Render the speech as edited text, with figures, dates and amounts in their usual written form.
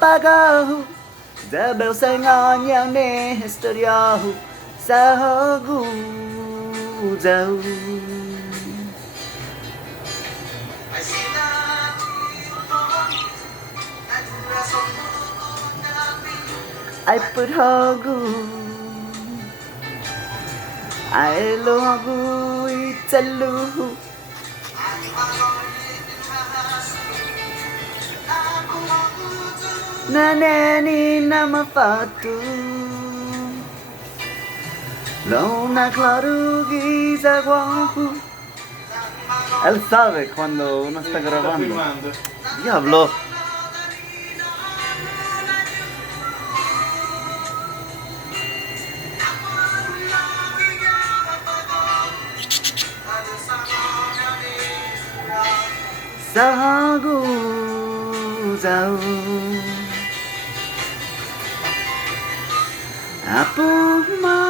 apagaw The bells ay ngon ni studio Sa gudaw I put hogu I logu italu Naneni namafatu Luna claro guisa guapu Él sabe cuando uno está grabando. Diablo. Sagu zau Apu ma